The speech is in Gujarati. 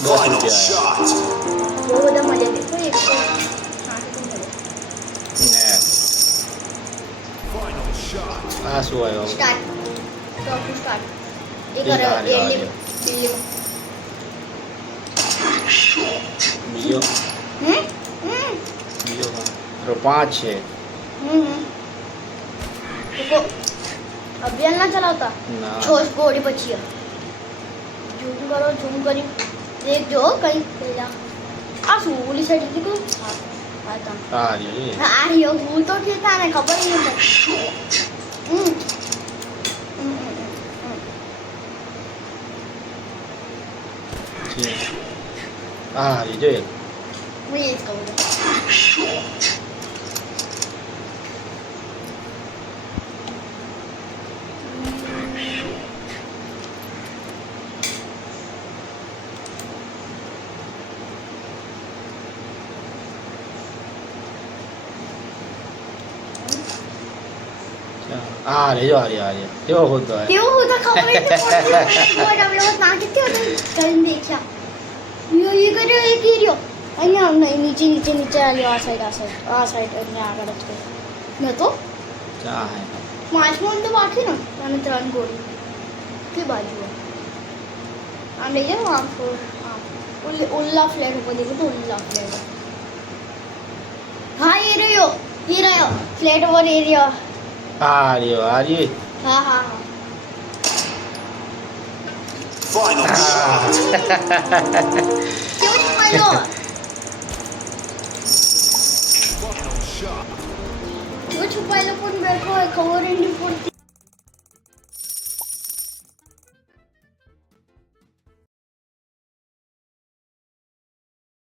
Final shot. બહુ બધા મળ્યા કે કોઈ 160 તો મળે. Final shot. આ શું આવ્યો સ્ટાર્ટ ટોપ સ્ટાર્ટ એ એ કરે હારી, એ હારી. લીવ બીજો હમ હમ બીજો તો 5 છે તો અભિયાન ના ચલાવતા ના છોસ ગોળી પછી ઝૂમ કરી દેખજો કઈ પેલા આ શું ઓલી સાઈડ દીધું હા હતા આ રહ્યો એ. આ રહ્યો હું તો કેતા ને ખબર નહીં પડતી છે. આ રહ્યો જો એક. હું એ જ કહું છું આ રહ્યો આ રહ્યો કેવો હોતો હે કેવું હું તો ખબર નહીં પડતી બોલ આપણે બસ ના કિત્યો તો જઈને દેખ્યા યો એ કર્યો એ કર્યો અહીંયા નહીં નીચે આવ્યો આ સાઈડ અહીંયા આગળ જ નતો ચા હે પાંચમો તો બાકી ને અને 3 ગોળી કે બાજુ આમ લઈ જાઓ આમ ઉલ્લા ફ્લેટ ઉપર દેખો તો ઉલ્લા ફ્લેટ હા એ રહ્યો ફ્લેટ ઓવર એરિયા આ રહ્યો હા હા હા Final shot. કેવું મળ્યો Final shot. वो छुपाएला पण बैठो है खबर नहीं पड़ती